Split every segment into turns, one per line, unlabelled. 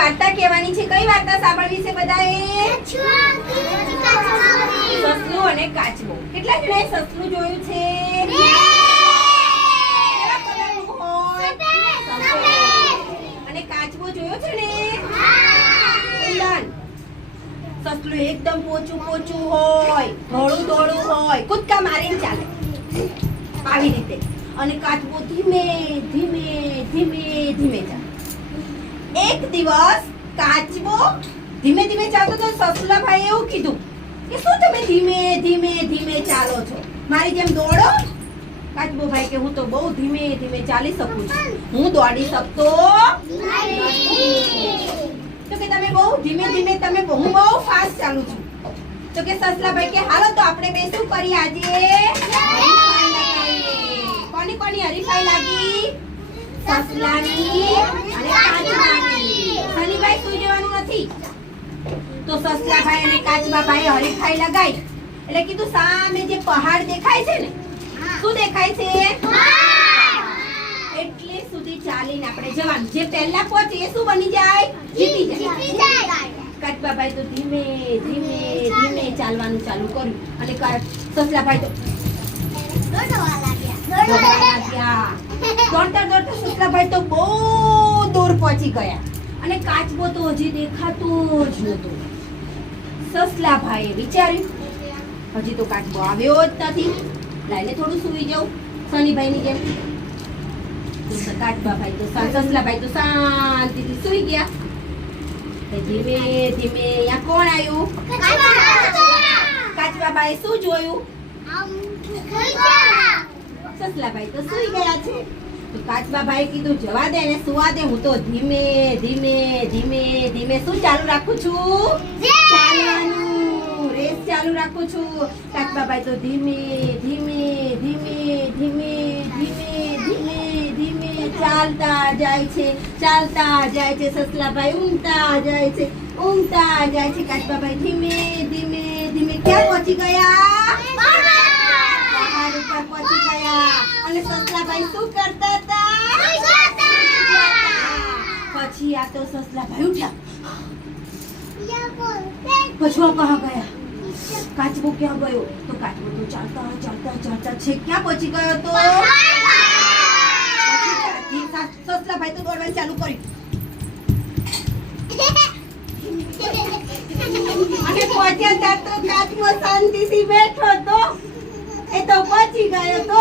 વાર્તા કહેવાની છે? કઈ વાર્તા સાંભળવી છે બધાએ? સસલું અને કાચબો. કેટલા જણાએ સસલું જોયું છે. અને કાચબો જોયો છે ને? સસલું એકદમ પોચું પોચું હોય, ધોળું ધોળું હોય. કૂદકા મારીને ચાલે. આવી રીતે. અને કાચબો ધીમે ધીમે ધીમે ધીમે ચાલે. એક દિવસ કાચબો ધીમે ધીમે ચાલતો તો સસલાભાઈએ એવું કીધું કે શું તમે ધીમે ધીમે ધીમે ચાલો છો? મારી જેમ દોડો? કાચબો ભાઈ કે, હું તો બહુ ધીમે ધીમે ચાલી શકું છું. હું દોડી શકતો તો કે, તમે બહુ ધીમે ધીમે, તમે બહુ બહુ ફાસ્ટ ચાલું છું. તો કે સસલાભાઈ કે, હાલો, તો આપણે બે શું કરીએ આજે? કોની કોની હરીફાઈ લાગી? સસલાની અને કાચબાની શનિભાઈ સુઈ જવાનું નથી. તો સસલાભાઈ અને કાચબાભાઈ હરીફાઈ લગાઈ. એટલે કીધું સામે જે પહાડ દેખાય છે ને શું દેખાય છે? એટલે સુધી ચાલીને આપણે જવાનું. જે પહેલા પહોંચે એ શું બની જાય? જીતી જાય. કાચબાભાઈ તો ધીમે ધીમે ધીમે ચાલવાનું ચાલુ કર્યું. અને સસલા સસલાભાઈ તો દોડવા લાગ્યા. દોડતા દોડતા સસલાભાઈ તો બહુ દૂર પહોંચી ગયા. અને કાચબો તો હજી દેખાતો જ નહોતો. સસલાભાઈએ વિચાર્યું હજી તો કાચબો આવ્યો જ નથી. લાઈને થોડું સૂઈ જાઉં સનીભાઈની જેમ. કાચબાભાઈ તો સસલાભાઈ તો શાંતિથી સૂઈ ગયા. ધીમે ધીમે અહીંયા કોણ આવ્યું? કાચબાભાઈ શું જોયું? સસલાભાઈ તો સૂઈ ગયા છે. કાચબાભાઈ કીધું જવા દે ને સુવા દે. હું તો ધીમે ધીમે ધીમે ધીમે શું ચાલુ રાખું છું? ચાલવાનું. રેસ ચાલુ રાખું છું. કાચબાભાઈ તો ધીમે ધીમે ધીમે ધીમે ધીમે ધીમે ધીમે ચાલતા જાય છે. ચાલતા જાય છે. સસલાભાઈ ઊંઘતા જાય છે. ઊંઘતા જાય છે. કાચબાભાઈ ધીમે ધીમે ધીમે ક્યાં પહોંચી ગયા? પહાડ ઉપર પહોંચી ગયા. અને સસલાભાઈ શું પછી સસલા ભાઈ ઉઠ્યા પછવા કહા ગયા કાચબો ક્યાં ગયો તો કાચબો તો ચાલતા ચાલતા ચાલતા છે ક્યાં પહોંચી ગયો તો સસલા ભાઈ તો દોડવાનું ચાલુ કર્યું અને પહોંચ્યા ત્યાં તો કાચબો શાંતિથી બેઠો તો એ તો પહોંચી ગયો તો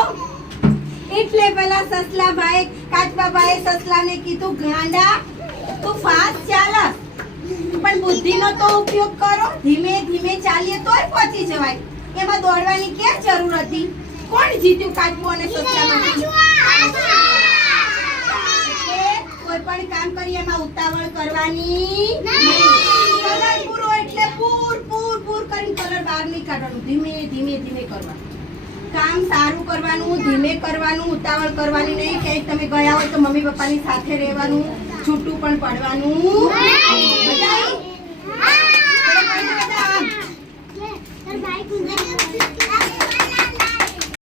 એટલે પેલા સસલાભાઈ કાચબાભાઈ સસલાને કીધું, ગાંડા તું ફાસ્ટ ચાલે. પણ બુદ્ધિનો તો ઉપયોગ કરો. ધીમે ધીમે ચાલીએ તોય પહોંચી જવાય. એમાં દોડવાની ક્યાં જરૂર હતી? કોણ જીત્યું કાચબો અને એટલે કોઈ પણ કામ કરીએ એમાં ઉતાવળ કરવાની. કલર પૂરો એટલે પૂર પૂર પૂર કરીને કલર બહાર નહીં કાઢવાનું. ધીમે ધીમે ધીમે કરવાનું. કામ સારું કરવાનું ધીમે કરવાનું ઉતાવળ કરવાની નહીં. ક્યાંક તમે ગયા હોય તો મમ્મી પપ્પાની સાથે રહેવાનું. છૂટું પણ પડવાનું.